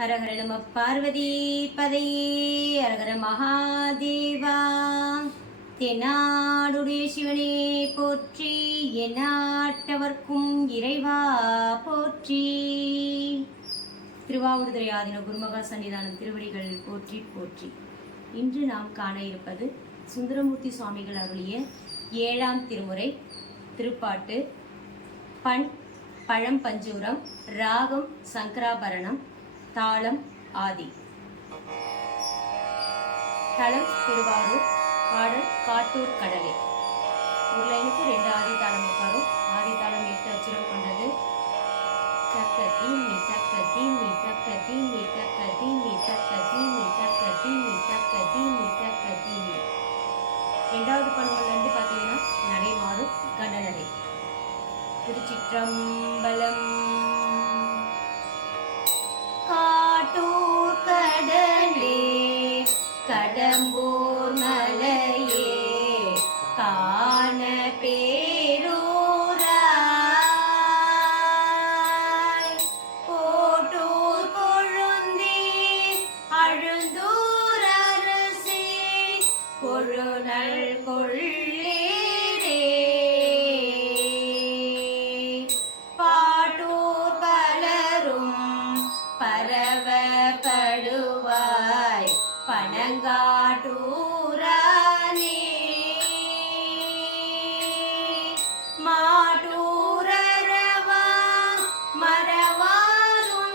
ஹரஹர நம பார்வதி பதையே ஹரஹர மகாதேவா. தென்னாடுடைய சிவனே போற்றி எந்நாட்டவர்க்கும் இறைவா போற்றி. திருவாவூர்துறை ஆதின குருமகா சன்னிதானம் திருவடிகள் போற்றி போற்றி. இன்று நாம் காண இருப்பது சுந்தரமூர்த்தி சுவாமிகள் அருளிய ஏழாம் திருமுறை திருப்பாட்டு பண் பழம் பஞ்சூரம் ராகம் சங்கராபரணம் தாளம் ஆதி. தளம் திருவாரூர் பாடல் காட்டூர் கடலே ஒரு லைனுக்கு ரெண்டு ஆதி தாளம் வரும் கொழுநல் கொள்ளேரே. பாட்டூர் பலரும் பரவப்படுவாய் பனங்காட்டூரானே. மாட்டூரவா மறவாருன்னை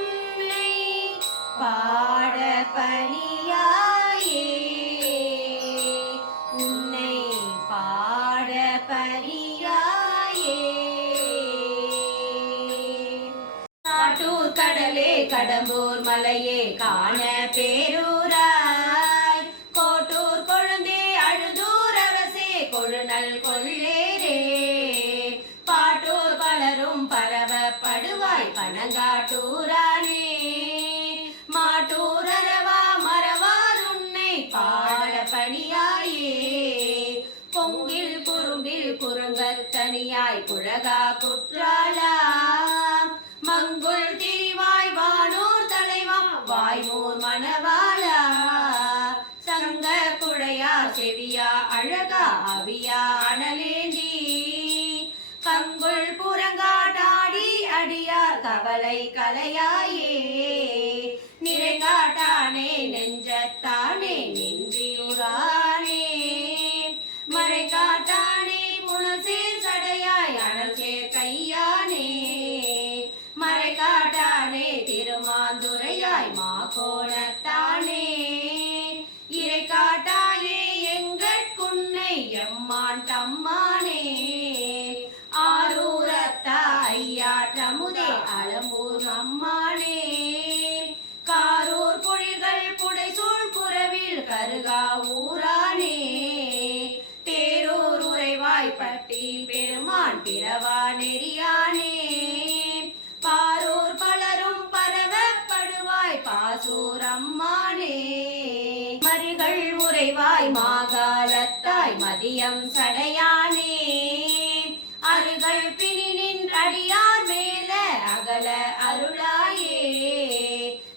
பாட பணி கடலே கடம்பூர் மலையே காண பேரூராய். கோட்டூர் கொழுந்தே அழுதூர் அரசே கொழுநல் கொள்ளேரே. பாட்டூர் பலரும் பரவப்படுவாய் பனங்காட்டூரானே. மாட்டூரவா மறவார் உன்னை பாட பணியாயே. பொங்கில் குறும்பில் குறுங்கத் தனியாய் குழகா குற்றாலா. கலை கலையாயே நிறை காட்டானே நெஞ்சத்தானே நின்றியுரானே. மறை சூரம்மானே மருகள் உறைவாய் மாகாலத்தாய் மதியம் சடையானே. அருகள் பிணி நின்றடியார் மேல அகல அருளாயே.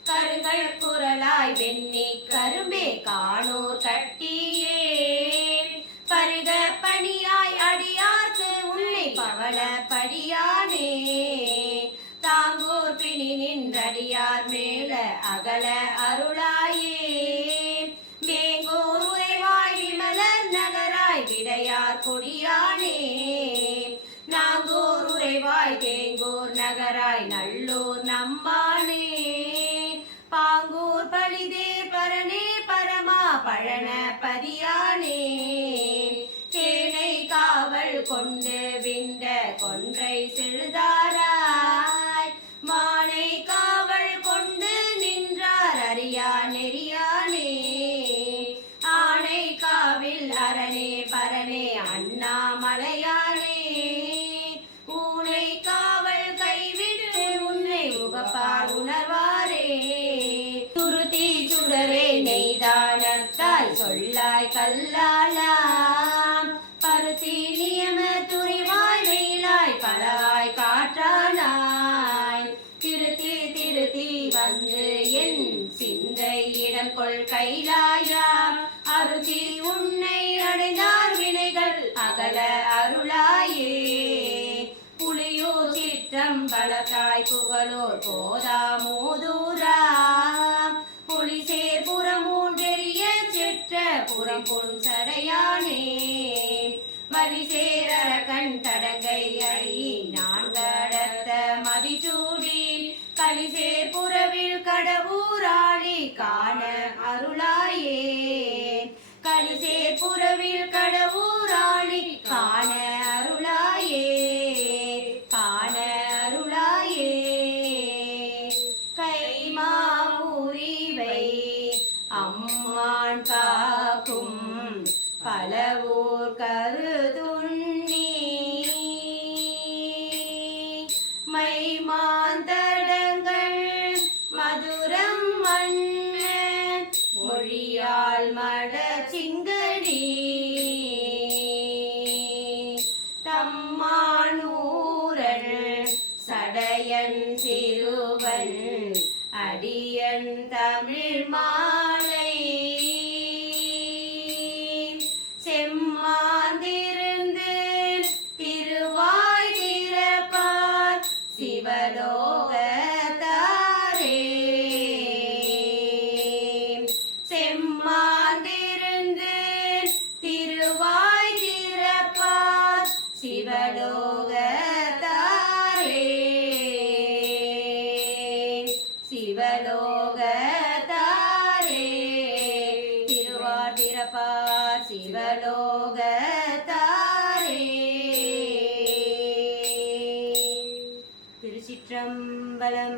கருகள் குரலாய் வெண்ணி கரும்பே காணோர் கட்டியே. பருக பணியாய் அடியார்க்கு உன்னை பவள படியானே. தாங்கோர் பிணி நின்றடியார் நாங்கூர் உறைவாய் தேங்கூர் நகராய் நல்லூர் நம்மானே பாங்கூர் பழிதே பரணே பரமா பழன பதியானே. தேனை காவல் கொண்டு விண்ட கொன்றை செழுதாராய் கல்லாளாம் பருத்தி நியம துணிவாய் வெயிலாய் பலவாய் காற்றானாய் திருத்தி திருத்தி வந்து என் சிந்தை இடம் கொள் கைலாயாம். அருதி உன்னை அடைந்தார் வினைகள் அகல அருளாயே. புலியூர் சிற்றம் பலத்தாய் புகழோர் போதாமோதோ புறம் பொன் சடையானே மதிசேரர கண்டடகை நான்கடத்த மதிச்சூடி கலிசேர் புறவில் கடவுராளி காண அருளா சடையன் சிறு பார் சிவலோகத்தாரே. திருச்சிற்றம்பலம்